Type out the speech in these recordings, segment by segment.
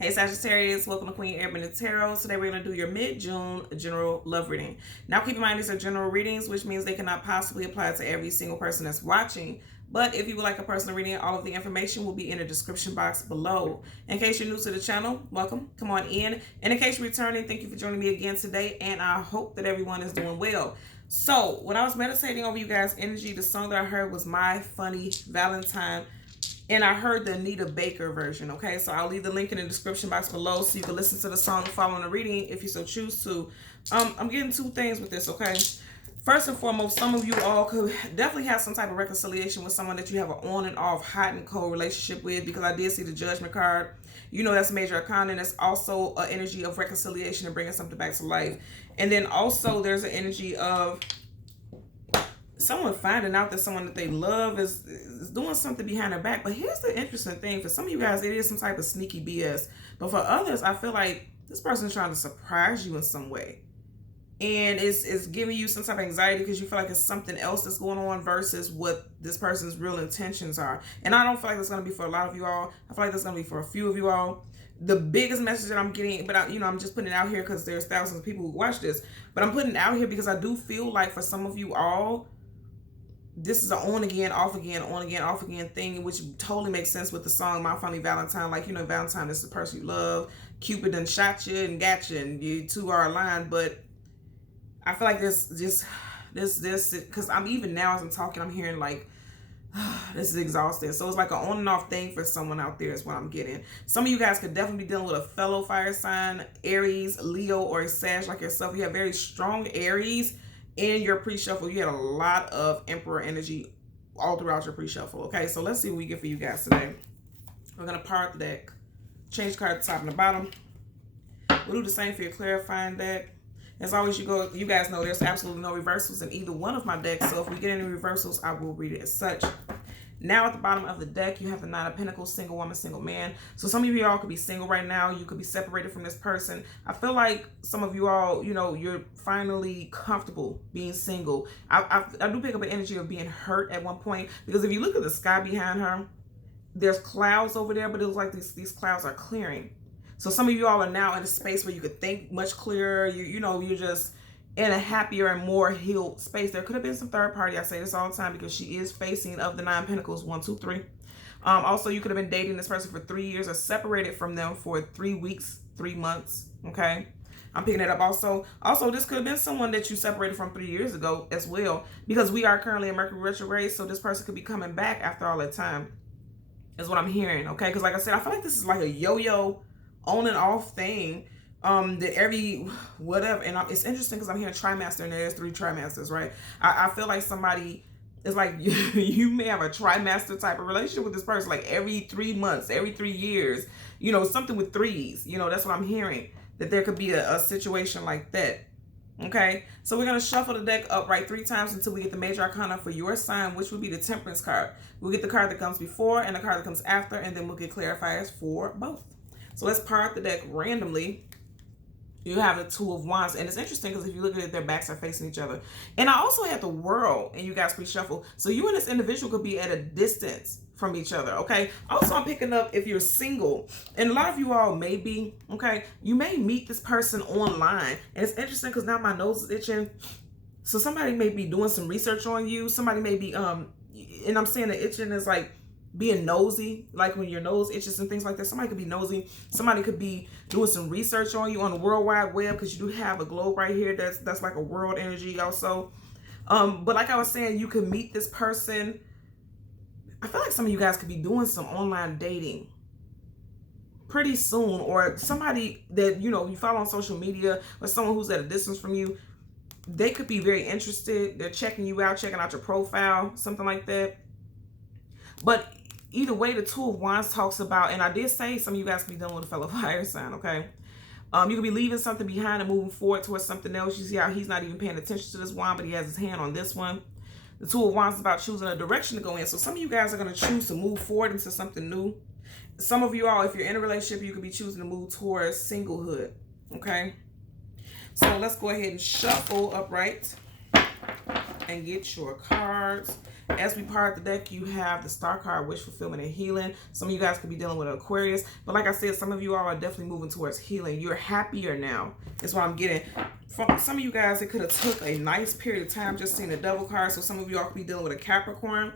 Hey Sagittarius, welcome to Queen Airman Tarot. Today we're going to do your mid-June general love reading. Now keep in mind these are general readings, which means they cannot possibly apply to every single person that's watching. But if you would like a personal reading, all of the information will be in the description box below. In case you're new to the channel, welcome, come on in. And in case you're returning, thank you for joining me again today, and I hope that everyone is doing well. So when I was meditating over you guys' energy, the song that I heard was My Funny Valentine. And I heard the Anita Baker version, okay? So I'll leave the link in the description box below so you can listen to the song following the reading if you so choose to. I'm getting two things with this, okay? First and foremost, some of you all could definitely have some type of reconciliation with someone that you have an on and off, hot and cold relationship with, because I did see the Judgment card. You know that's a major arcana, and it's also an energy of reconciliation and bringing something back to life. And then also there's an energy of someone finding out that someone that they love is doing something behind their back. But here's the interesting thing. For some of you guys, it is some type of sneaky BS. But for others, I feel like this person's trying to surprise you in some way. And it's giving you some type of anxiety because you feel like it's something else that's going on versus what this person's real intentions are. And I don't feel like that's going to be for a lot of you all. I feel like that's going to be for a few of you all. The biggest message that I'm getting, but I'm just putting it out here because there's thousands of people who watch this. But I'm putting it out here because I do feel like for some of you all, this is an on again, off again, on again, off again thing, which totally makes sense with the song My Funny Valentine. Like, Valentine is the person you love. Cupid done shot you and got you, and you two are aligned. But I feel like this, because I'm even now as I'm talking, I'm hearing like, this is exhausting. So it's like an on and off thing for someone out there is what I'm getting. Some of you guys could definitely be dealing with a fellow fire sign, Aries, Leo, or a Sag like yourself. You have very strong Aries in your pre-shuffle. You had a lot of Emperor energy all throughout your pre-shuffle. Okay, so let's see what we get for you guys today. We're going to part the deck. Change the card at the top and the bottom. We'll do the same for your clarifying deck. As always, you guys know there's absolutely no reversals in either one of my decks. So if we get any reversals, I will read it as such. Now at the bottom of the deck, you have the Nine of Pentacles, single woman, single man. So some of you all could be single right now. You could be separated from this person. I feel like some of you all, you're finally comfortable being single. I do pick up an energy of being hurt at one point, because if you look at the sky behind her, there's clouds over there, but it looks like these clouds are clearing. So some of you all are now in a space where you could think much clearer. You're just in a happier and more healed space. There could have been some third party. I say this all the time because she is facing of the Nine Pentacles, 1, 2, 3. Also, you could have been dating this person for 3 years or separated from them for 3 weeks, 3 months. Okay, I'm picking it up. Also, this could have been someone that you separated from 3 years ago as well, because we are currently in Mercury retrograde. So this person could be coming back after all that time, is what I'm hearing. Okay, because like I said, I feel like this is like a yo-yo on and off thing. That every whatever, and it's interesting because I'm hearing trimester, and there's 3 trimesters, right? I feel like somebody is like, you may have a trimester type of relationship with this person, like every 3 months, every 3 years, something with threes. That's what I'm hearing, that there could be a situation like that. Okay, so we're going to shuffle the deck upright 3 times until we get the major arcana for your sign, which would be the Temperance card. We'll get the card that comes before and the card that comes after, and then we'll get clarifiers for both. So let's part the deck randomly. You have the Two of Wands, and it's interesting because if you look at it, their backs are facing each other. And I also had the World, and you guys pre-shuffle. So you and this individual could be at a distance from each other, okay? Also, I'm picking up if you're single, and a lot of you all may be, okay? You may meet this person online, and it's interesting because now my nose is itching. So somebody may be doing some research on you. Somebody may be, and I'm saying the itching is like being nosy, like when your nose itches and things like that. Somebody could be nosy. Somebody could be doing some research on you on the World Wide Web, because you do have a globe right here that's like a world energy also. But like I was saying, you could meet this person. I feel like some of you guys could be doing some online dating pretty soon, or somebody that you follow on social media, or someone who's at a distance from you. They could be very interested. They're checking you out, checking out your profile, something like that. But either way, the Two of Wands talks about, and I did say some of you guys can be dealing with a fellow fire sign, okay? You could be leaving something behind and moving forward towards something else. You see how he's not even paying attention to this wand, but he has his hand on this one. The Two of Wands is about choosing a direction to go in. So some of you guys are going to choose to move forward into something new. Some of you all, if you're in a relationship, you could be choosing to move towards singlehood, okay? So let's go ahead and shuffle upright. and get your cards. As we part the deck, you have the Star card, Wish Fulfillment and Healing. Some of you guys could be dealing with an Aquarius, but like I said, some of you all are definitely moving towards healing. You're happier now. That's what I'm getting. From some of you guys, it could have took a nice period of time just seeing the Devil card. So some of you all could be dealing with a Capricorn.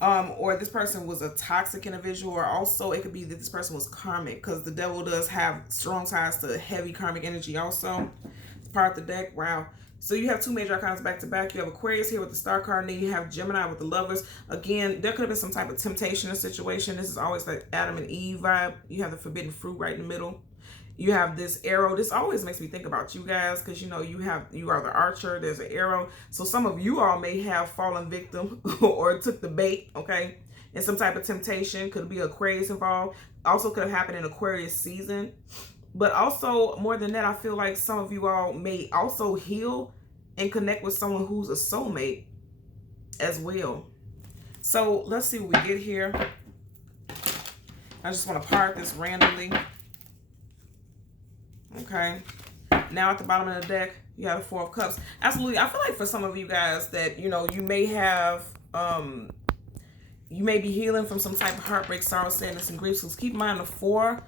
Or this person was a toxic individual, or also it could be that this person was karmic, because the Devil does have strong ties to heavy karmic energy also. It's part of the deck. Wow. So you have two major arcana back to back. You have Aquarius here with the Star card, and then you have Gemini with the Lovers. Again, there could have been some type of temptation or situation. This is always like Adam and Eve vibe. You have the forbidden fruit right in the middle. You have this arrow. This always makes me think about you guys, because you know you are the archer. There's an arrow. So some of you all may have fallen victim or took the bait, okay? And some type of temptation. Could be Aquarius involved. Also could have happened in Aquarius season. But also, more than that, I feel like some of you all may also heal and connect with someone who's a soulmate as well. So let's see what we get here. I just want to part this randomly. Okay, now at the bottom of the deck, you have the Four of Cups. Absolutely, I feel like for some of you guys that, you know, you may have, you may be healing from some type of heartbreak, sorrow, sadness, and grief. So keep in mind the Four,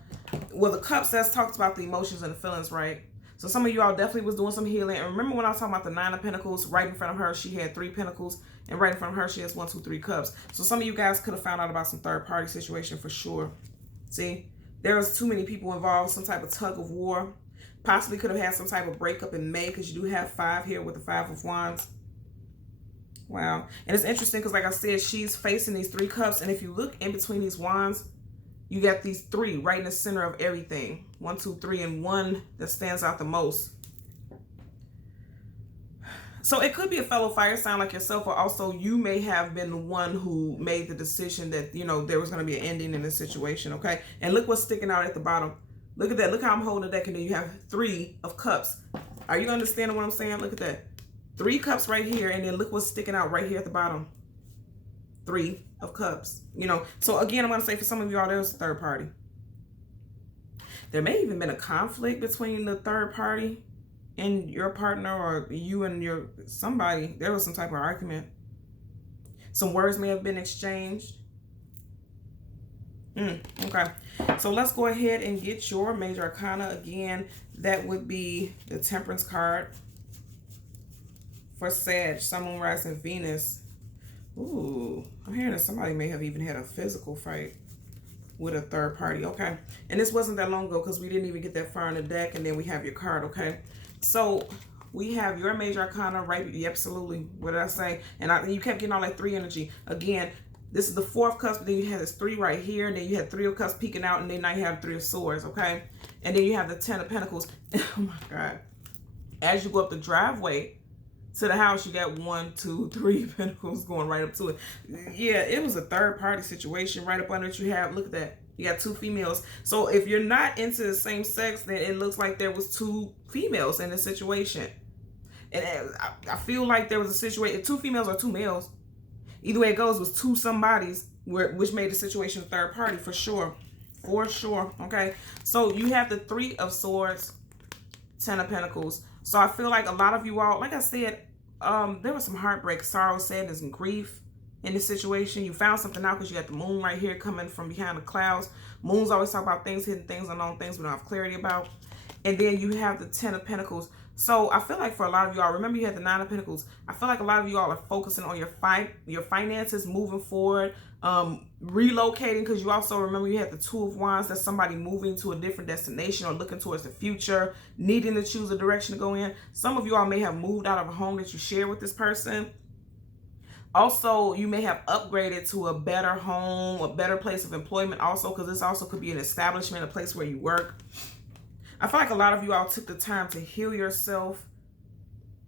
well, the Cups, that's talks about the emotions and the feelings, right? So some of you all definitely was doing some healing. And remember when I was talking about the Nine of Pentacles, right in front of her, she had 3 Pentacles, and right in front of her, she has 1, 2, 3 Cups. So some of you guys could have found out about some third-party situation for sure. See? There was too many people involved, some type of tug of war. Possibly could have had some type of breakup in May, because you do have 5 here with the 5 of Wands. Wow. And it's interesting because, like I said, she's facing these 3 cups. And if you look in between these wands, you got these 3 right in the center of everything. 1, 2, 3, and one that stands out the most. So it could be a fellow fire sign like yourself, or also you may have been the one who made the decision that, you know, there was going to be an ending in this situation, okay? And look what's sticking out at the bottom. Look at that. Look how I'm holding the deck, and then you have 3 of cups. Are you understanding what I'm saying? Look at that. 3 cups right here, and then look what's sticking out right here at the bottom. 3 of cups. You know, so again, I'm going to say for some of y'all, there's a third party. There may even been a conflict between the third party and your partner, or you and your somebody. There was some type of argument. Some words may have been exchanged. Okay, so let's go ahead and get your major arcana. Again, that would be the Temperance card for Sag, Sun, Moon, Rising, Venus. Ooh, I'm hearing that somebody may have even had a physical fight with a third party. Okay, and this wasn't that long ago, because we didn't even get that far in the deck, and then we have your card. Okay, so we have your major arcana, right? Absolutely. What did I say? And you kept getting all that 3 energy. Again, this is the 4 of Cups, but then you have this 3 right here, and then you had 3 of Cups peeking out, and then now you have 3 of Swords, okay? And then you have the 10 of Pentacles. Oh my God. As you go up the driveway to the house, you got 1, 2, 3 Pentacles going right up to it. Yeah, it was a third party situation. Right up under it, you have, look at that. You got 2 females. So if you're not into the same sex, then it looks like there was 2 females in the situation. And I feel like there was a situation, 2 females or 2 males. Either way it goes, was 2 somebodies, which made the situation a third party for sure. For sure. Okay. So you have the 3 of Swords, 10 of Pentacles. So I feel like a lot of you all, like I said, there was some heartbreak, sorrow, sadness, and grief in this situation. You found something out because you got the moon right here coming from behind the clouds. Moons always talk about things, hidden things, unknown things we don't have clarity about. And then you have the 10 of Pentacles. So I feel like for a lot of y'all, remember you had the 9 of Pentacles. I feel like a lot of you all are focusing on your finances, moving forward, relocating, because you also remember you had the 2 of Wands. That's somebody moving to a different destination or looking towards the future, needing to choose a direction to go in. Some of you all may have moved out of a home that you share with this person. Also, you may have upgraded to a better home, a better place of employment also, because this also could be an establishment, a place where you work. I feel like a lot of you all took the time to heal yourself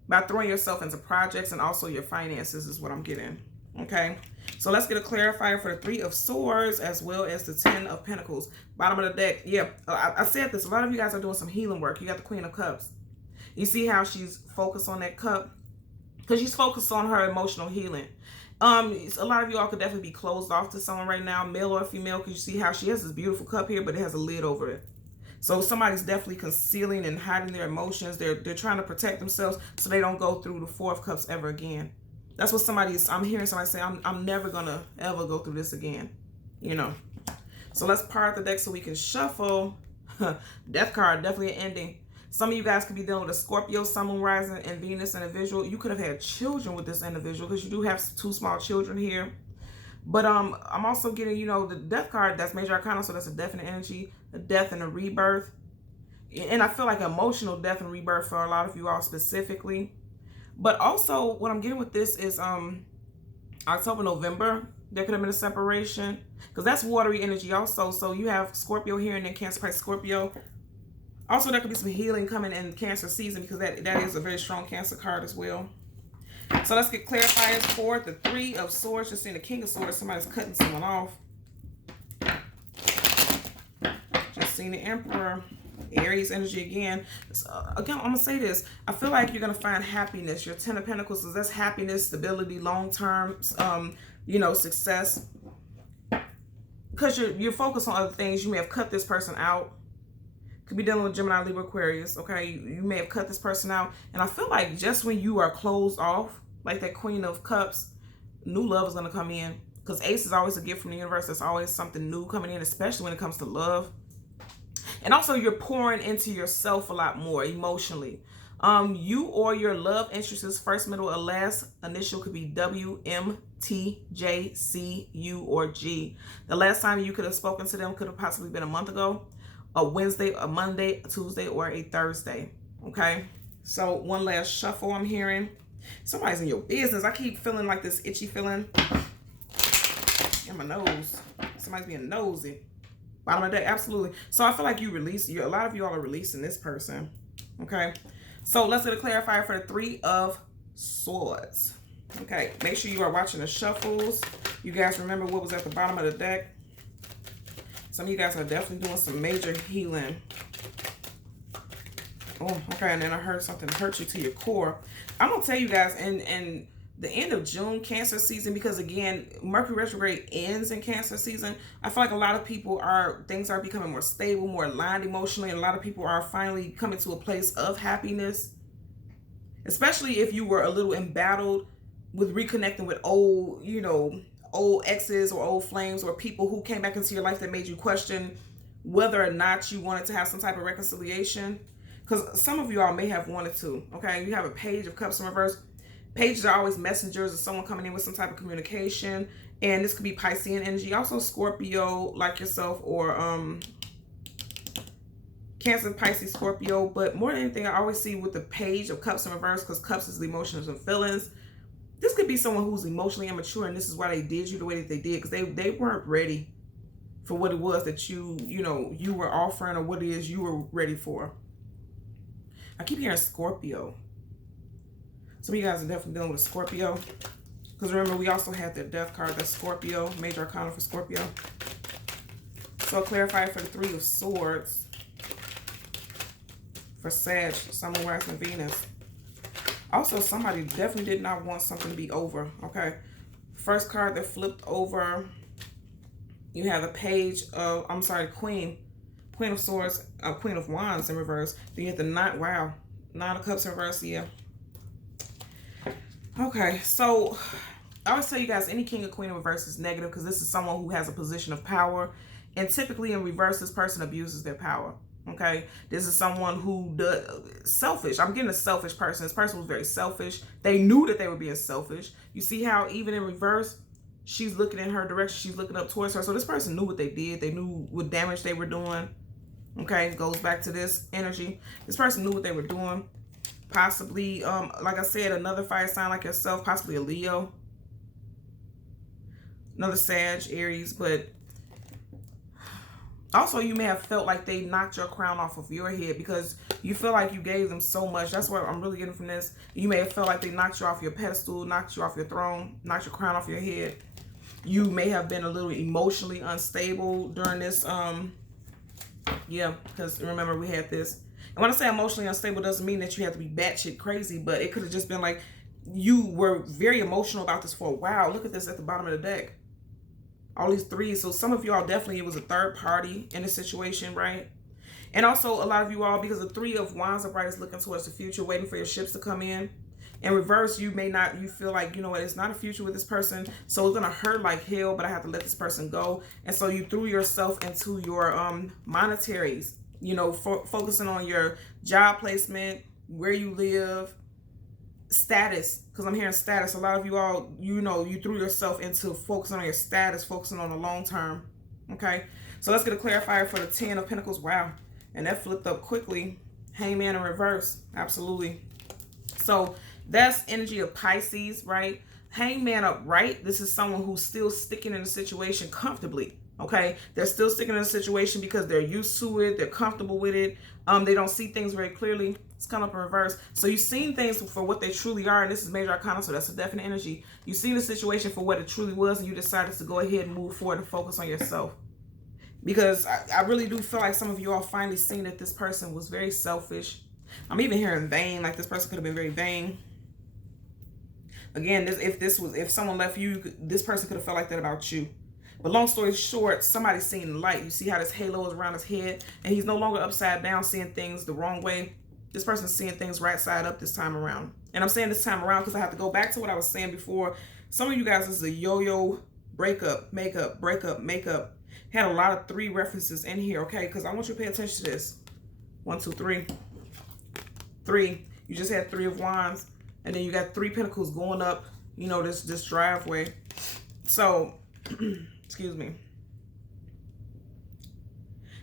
by throwing yourself into projects, and also your finances is what I'm getting. Okay, so let's get a clarifier for the 3 of Swords as well as the 10 of Pentacles. Bottom of the deck. Yeah, I said this. A lot of you guys are doing some healing work. You got the Queen of Cups. You see how she's focused on that cup? Because she's focused on her emotional healing. A lot of you all could definitely be closed off to someone right now, male or female, because you see how she has this beautiful cup here, but it has a lid over it. So somebody's definitely concealing and hiding their emotions. They're trying to protect themselves so they don't go through the 4 of Cups ever again. That's what I'm hearing somebody say, I'm never gonna ever go through this again, you know. So let's part the deck so we can shuffle. Death card, definitely an ending. Some of you guys could be dealing with a Scorpio, Sun, Moon, Rising, and Venus individual. You could have had children with this individual because you do have 2 small children here. But I'm also getting, you know, the death card, that's major arcana, so that's a definite energy, a death and a rebirth. And I feel like emotional death and rebirth for a lot of you all specifically. But also what I'm getting with this is October, November, there could have been a separation because that's watery energy also. So you have Scorpio here and then Cancer, Pisces, Scorpio. Also, there could be some healing coming in Cancer season because that is a very strong Cancer card as well. So let's get clarifiers for the 3 of Swords. Just seeing the King of Swords. Somebody's cutting someone off. Just seeing the Emperor. Aries energy again. Again, I'm going to say this. I feel like you're going to find happiness. Your 10 of Pentacles, so that's happiness, stability, long-term, you know, success. Because you're focused on other things. You may have cut this person out. Could be dealing with Gemini, Libra, Aquarius, okay? You may have cut this person out. And I feel like just when you are closed off, like that Queen of Cups, new love is going to come in. Because Ace is always a gift from the universe. There's always something new coming in, especially when it comes to love. And also you're pouring into yourself a lot more emotionally. You or your love interests' first, middle, or last initial could be W, M, T, J, C, U, or G. The last time you could have spoken to them could have possibly been a month ago, a Wednesday, a Monday, a Tuesday, or a Thursday. Okay? So one last shuffle I'm hearing. Somebody's in your business. I keep feeling like this itchy feeling in my nose. Somebody's being nosy. Bottom of the deck, absolutely. So I feel like a lot of you all are releasing this person. Okay? So let's get a clarifier for the 3 of Swords. Okay, make sure you are watching the shuffles. You guys remember what was at the bottom of the deck. Some of you guys are definitely doing some major healing. Oh, okay, and then I heard something hurt you to your core. I'm going to tell you guys, in the end of June, Cancer season, because again, Mercury retrograde ends in Cancer season. I feel like a lot of people things are becoming more stable, more aligned emotionally, and a lot of people are finally coming to a place of happiness. Especially if you were a little embattled with reconnecting with old, you know, old exes or old flames or people who came back into your life that made you question whether or not you wanted to have some type of reconciliation. Because some of you all may have wanted to, okay? You have a Page of Cups in reverse. Pages are always messengers of someone coming in with some type of communication. And this could be Piscean energy. Also Scorpio like yourself, or Cancer, Pisces, Scorpio. But more than anything, I always see with the Page of Cups in reverse, because Cups is the emotions and feelings. This could be someone who's emotionally immature, and this is why they did you the way that they did, because they weren't ready for what it was that you were offering, or what it is you were ready for. I keep hearing Scorpio. Some of you guys are definitely dealing with a Scorpio. Because remember, we also had the Death card, that's Scorpio, major arcana for Scorpio. So clarify for the 3 of Swords. For Sag, Sun, Moon, Rising, and Venus. Also, somebody definitely did not want something to be over, okay? First card that flipped over, you have the Page of, Queen of Swords, Queen of Wands in reverse. Then you have the Nine, wow, 9 of Cups in reverse, yeah. Okay, so I always tell you guys, any King or Queen in reverse is negative, because this is someone who has a position of power. And typically in reverse, this person abuses their power. Okay, this is someone who selfish. I'm getting a selfish person. This person was very selfish. They knew that they were being selfish. You see how even in reverse, she's looking in her direction. She's looking up towards her. So this person knew what they did. They knew what damage they were doing. Okay, it goes back to this energy. This person knew what they were doing. Possibly, like I said, another fire sign like yourself. Possibly a Leo. Another Sag, Aries, but also, you may have felt like they knocked your crown off of your head because you feel like you gave them so much. That's what I'm really getting from this. You may have felt like they knocked you off your pedestal, knocked you off your throne, knocked your crown off your head. You may have been a little emotionally unstable during this. Yeah, because remember we had this. And when I say emotionally unstable, doesn't mean that you have to be batshit crazy, but it could have just been like you were very emotional about this for a while. Look at this at the bottom of the deck. All these 3s. So some of you all definitely, it was a third party in the situation, right? And also a lot of you all, because the 3 of Wands upright is looking towards the future, waiting for your ships to come in. In reverse, you feel like, you know what, it's not a future with this person, so it's gonna hurt like hell, but I have to let this person go. And so you threw yourself into your monetaries, you know, focusing on your job placement, where you live, status, because I'm hearing status. A lot of you all, you know, you threw yourself into focusing on your status, focusing on the long term. Okay, so let's get a clarifier for the 10 of Pentacles. Wow, and that flipped up quickly. Hangman in reverse. Absolutely. So that's energy of Pisces, right? Hangman upright. This is someone who's still sticking in a situation comfortably. Okay, they're still sticking in a situation because they're used to it, they're comfortable with it. They don't see things very clearly. It's come up in reverse. So you've seen things for what they truly are, and this is major arcana, so that's a definite energy. You've seen the situation for what it truly was, and you decided to go ahead and move forward and focus on yourself. Because I really do feel like some of you all finally seen that this person was very selfish. I'm even hearing vain, like this person could have been very vain. Again, if someone left you, this person could have felt like that about you. But long story short, somebody's seeing the light. You see how this halo is around his head, and he's no longer upside down seeing things the wrong way. This person's seeing things right side up this time around. And I'm saying this time around because I have to go back to what I was saying before. Some of you guys, this is a yo-yo breakup, makeup, breakup, makeup. Had a lot of 3 references in here, okay? Because I want you to pay attention to this. 1, 2, 3. 3. You just had 3 of Wands. And then you got 3 Pentacles going up, you know, this driveway. So, excuse me.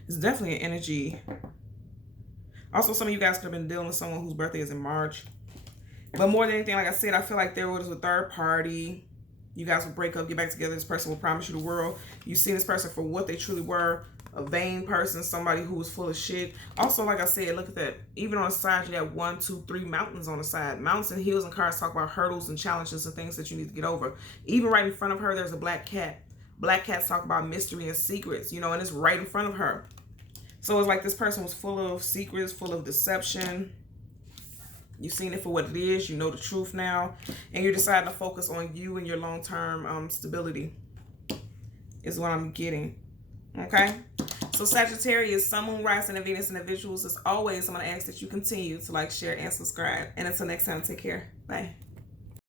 It's definitely an energy. Also, some of you guys could have been dealing with someone whose birthday is in March. But more than anything, like I said, I feel like there was a third party. You guys will break up, get back together. This person will promise you the world. You've seen this person for what they truly were. A vain person, somebody who was full of shit. Also, like I said, look at that. Even on the side, you have 1, 2, 3 mountains on the side. Mountains and hills and cards talk about hurdles and challenges and things that you need to get over. Even right in front of her, there's a black cat. Black cats talk about mystery and secrets, you know, and it's right in front of her. So it's like this person was full of secrets, full of deception. You've seen it for what it is. You know the truth now. And you're deciding to focus on you and your long-term stability is what I'm getting. Okay? So Sagittarius, Sun, Moon, Rising, and Venus individuals, as always, I'm going to ask that you continue to like, share, and subscribe. And until next time, take care. Bye.